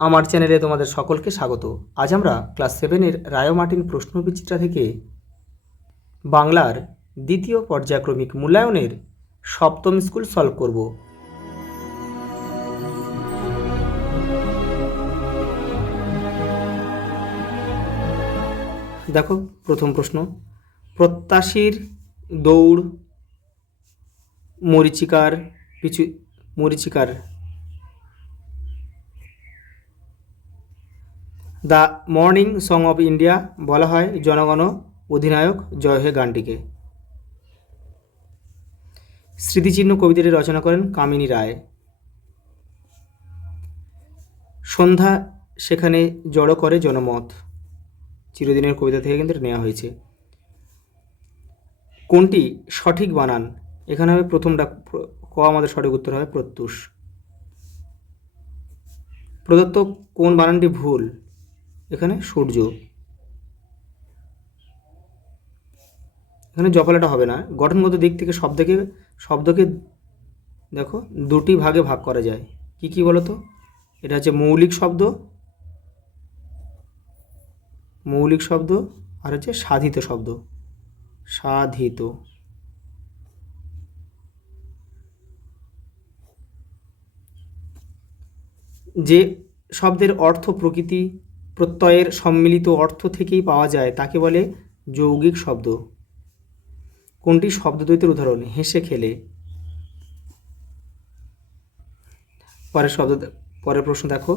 আমার চ্যানেলে তোমাদের সকলকে স্বাগত। আজ আমরা ক্লাস 7-এর রায় মার্টিন প্রশ্নবিচিত্রা থেকে বাংলার দ্বিতীয় পর্যায়ক্রমিক মূল্যায়নের সপ্তম স্কুল সলভ করব। দেখো প্রথম প্রশ্ন, প্রত্যাশীর দৌড় মরীচিকার the morning song of India বলা হয় জনগণ অধিনায়ক জয় হে গানটিকে। স্মৃতিচিহ্ন কবিতাটি রচনা করেন কামিনী রায়। সন্ধ্যা সেখানে জড়ো করে জনমত চিরদিনের কবিতা থেকে কিন্তু নেওয়া হয়েছে। কোনটি সঠিক বানান? এখানে হবে প্রথমটা ক, আমাদের সঠিক উত্তর হবে প্রত্যুষ। প্রদত্ত কোন বানানটি ভুল? এখানে সূর্য। এখানে জফলাটা হবে না। গঠনগত দিক থেকে শব্দকে দেখো দুটি ভাগে ভাগ করা যায়। কি কি বলো তো? এটা হচ্ছে মৌলিক শব্দ আর হচ্ছে সাধিত শব্দ। সাধিত। যে শব্দের অর্থ প্রকৃতি প্রত্যয়ের সম্মিলিত অর্থ থেকেই পাওয়া যায় তাকে বলে যৌগিক শব্দ। কোনটি শব্দদ্বৈতের উদাহরণ? হেসে খেলে। পরের প্রশ্ন দেখো,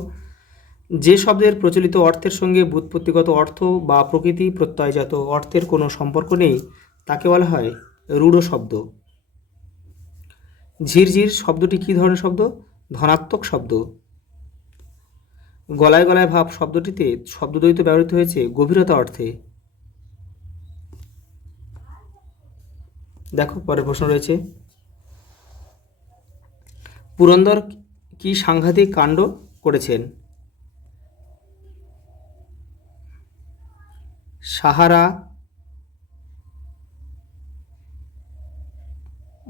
যে শব্দের প্রচলিত অর্থের সঙ্গে ব্যুৎপত্তিগত অর্থ বা প্রকৃতি প্রত্যয়জাত অর্থের কোনো সম্পর্ক নেই তাকে বলা হয় রূঢ় শব্দ। ঝিরঝির শব্দটি কী ধরনের শব্দ? ধনাত্মক শব্দ। গলায় গলায় ভাব শব্দটিতে শব্দদ্বৈত ব্যবহৃত হয়েছে গভীরতা অর্থে। দেখো পরের প্রশ্ন রয়েছে, পুরন্দর কি সাংঘাতিক কাণ্ড করেছেন? সাহারা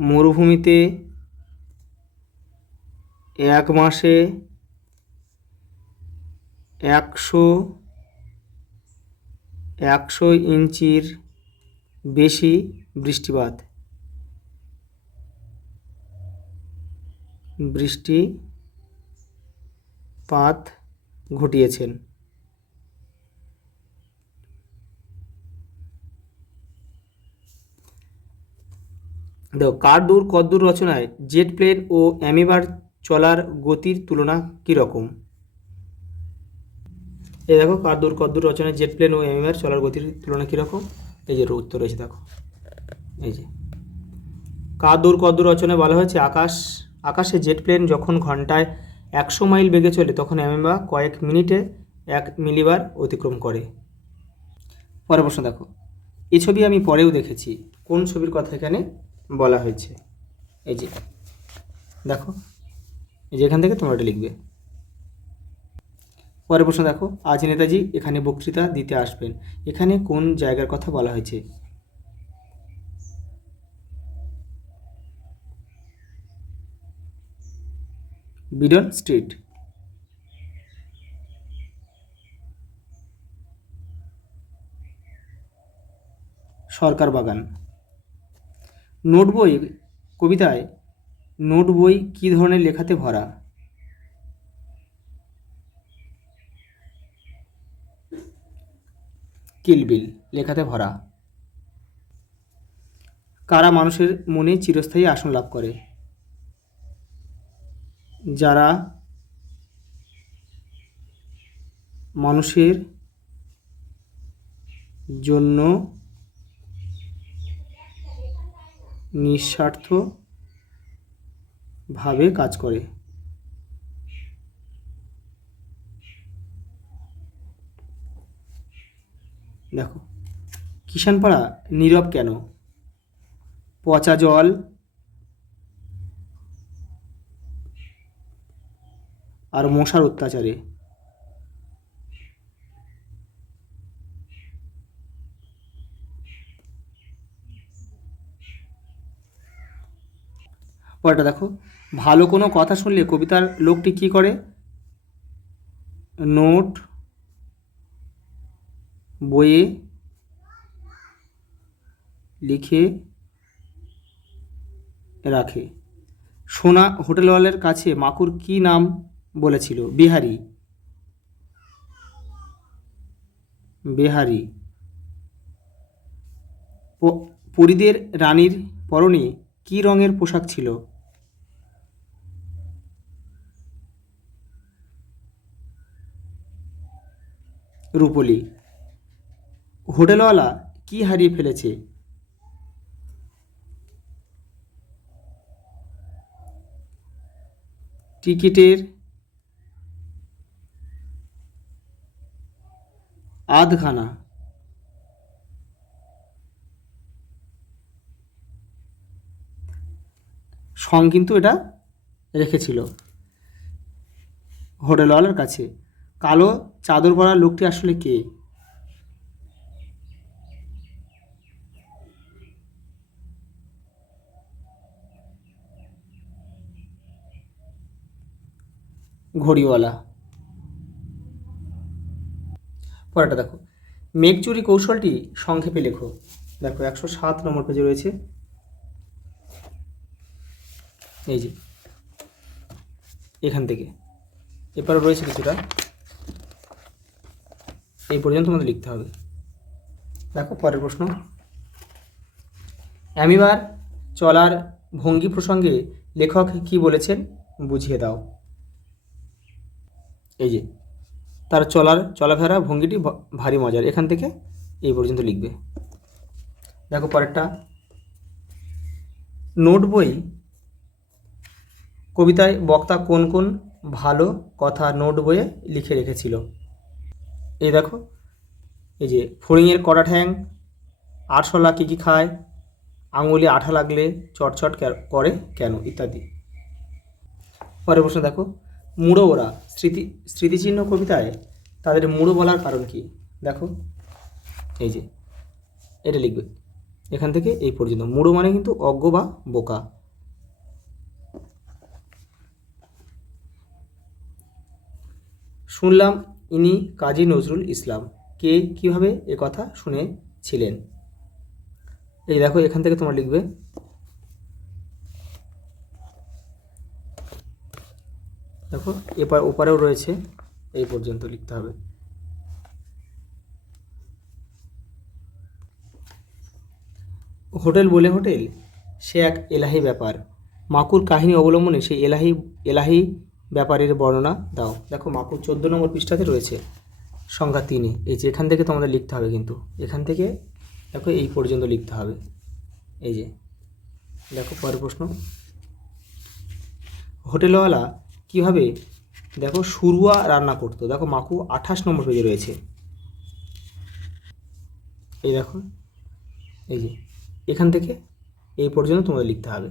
মরুভূমিতে 1 মাসে 100 ইঞ্চির বেশি বৃষ্টিপাত ঘটিয়েছেন। দেখো, কার দূর কদ্দূর রচনায় জেট প্লেন ও অ্যামিবার চলার গতির তুলনা কীরকম? এই দেখো, কার দূর কদ্দূর রচনায় জেট প্লেন ও অ্যামিবার চলার গতির তুলনা কীরকম? এই যে উত্তর রয়েছে, দেখো এই যে কার দূর কদ্দূর রচনায় বলা হয়েছে আকাশে জেট প্লেন যখন ঘন্টায় 100 মাইল বেগে চলে তখন অ্যামিবা কয়েক মিনিটে 1 মিলিবার অতিক্রম করে। পরের প্রশ্ন দেখো, এই ছবি আমি পরেও দেখেছি, কোন ছবির কথা এখানে বলা হয়েছে? এই যে দেখো, এই যে এখান থেকে তোমরা এটা লিখবে। পরের প্রশ্ন দেখো, আজ নেতাজি এখানে বক্তৃতা দিতে আসবেন, এখানে কোন জায়গার কথা বলা হয়েছে? Beadon street. সরকার বাগান। কবিতায় নোট বই কী ধরনের লেখাতে ভরা? কিলবিল লেখাতে ভরা। কারা মানুষের মনে চিরস্থায়ী আসন লাভ করে? যারা মানুষের জন্য নিঃস্বার্থভাবে কাজ করে। দেখো, কিষাণপাড়া নীরব কেন? পচা জল, আর মশার অত্যাচারে। পরেরটা দেখো, ভালো কোনো কথা শুনলে কবিতার লোকটি কী করে? নোট বইয়ে লিখে রাখে। সোনা হোটেলওয়ালের কাছে মাকুর কি নাম বলেছিল? বিহারি। বিহারি। পরীদের রানীর পরনে কি রঙের পোশাক ছিল? রূপলি। হোটেলওয়ালা কি হারিয়ে ফেলেছে? টিকিটের আধখানা। সং কিন্তু এটা রেখেছিল হোটেলওয়ালার কাছে। কালো চাদর পরা লোকটি আসলে কে? ঘড়িওয়ালা। পরেরটা দেখো, মেঘ চুরি কৌশলটি সংক্ষেপে লেখো। দেখো 107 নম্বর পেজে রয়েছে। এই যে এখান থেকে এরপরে রয়েছে কিছুটা, এই পর্যন্ত আমাদের লিখতে হবে। দেখো পরের প্রশ্ন, অ্যামিবার চলার ভঙ্গি প্রসঙ্গে লেখক কি বলেছেন বুঝিয়ে দাও। এই যে তার চলাফেরা ভঙ্গিটি ভারী মজার, এখান থেকে এই পর্যন্ত লিখবে। দেখো পরেরটা, নোট বই কবিতায় বক্তা কোন কোন ভালো কথা নোট বইয়ে লিখে রেখেছিল? এই দেখো, এই যে ফড়িংয়ের কটা ঠ্যাং, আরশোলা কী কী খায়, আঙুলে আঠা লাগলে চটচট করে কেন, ইত্যাদি। পরের প্রশ্ন দেখো, মুড়ো ওরা স্মৃতিচিহ্ন কবিতায় তাদের মুড়ো বলার কারণ কি? দেখো এই যে এটা লিখবে, এখান থেকে এই পর্যন্ত। মুড়ো মানে কিন্তু অজ্ঞ বা বোকা। শুনলাম ইনি কাজী নজরুল ইসলাম, কে কিভাবে এ কথা শুনেছিলেন? এই দেখো এখান থেকে তোমরা লিখবে। দেখো ওপারেও রয়েছে, এই পর্যন্ত লিখতে হবে। হোটেল বলে হোটেল, সে এক এলাহি ব্যাপার। মাকুর কাহিনী অবলম্বনে সেই এলাহি ব্যাপারের বর্ণনা দাও। দেখো মাকুর 14 নম্বর পৃষ্ঠাতে রয়েছে, সংখ্যা 3-এ। এই যে এখান থেকে তোমাদের লিখতে হবে, কিন্তু এখান থেকে দেখো এই পর্যন্ত লিখতে হবে। এই যে দেখো পরের প্রশ্ন, হোটেলওয়ালা কীভাবে দেখো শুরুয়া রান্না করতো? দেখো মাকু 28 নম্বর পেজে রয়েছে। এই দেখো এই যে এখান থেকে এই পর্যন্ত তোমাদের লিখতে হবে।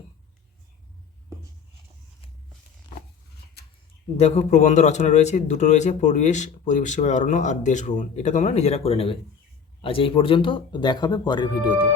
দেখো প্রবন্ধ রচনা রয়েছে, দুটো রয়েছে, পরিবেশ সেবা অরণ্য আর দেশ ভ্রমণ। এটা তোমরা নিজেরা করে নেবে। আজ এই পর্যন্ত, দেখা হবে পরের ভিডিওতে।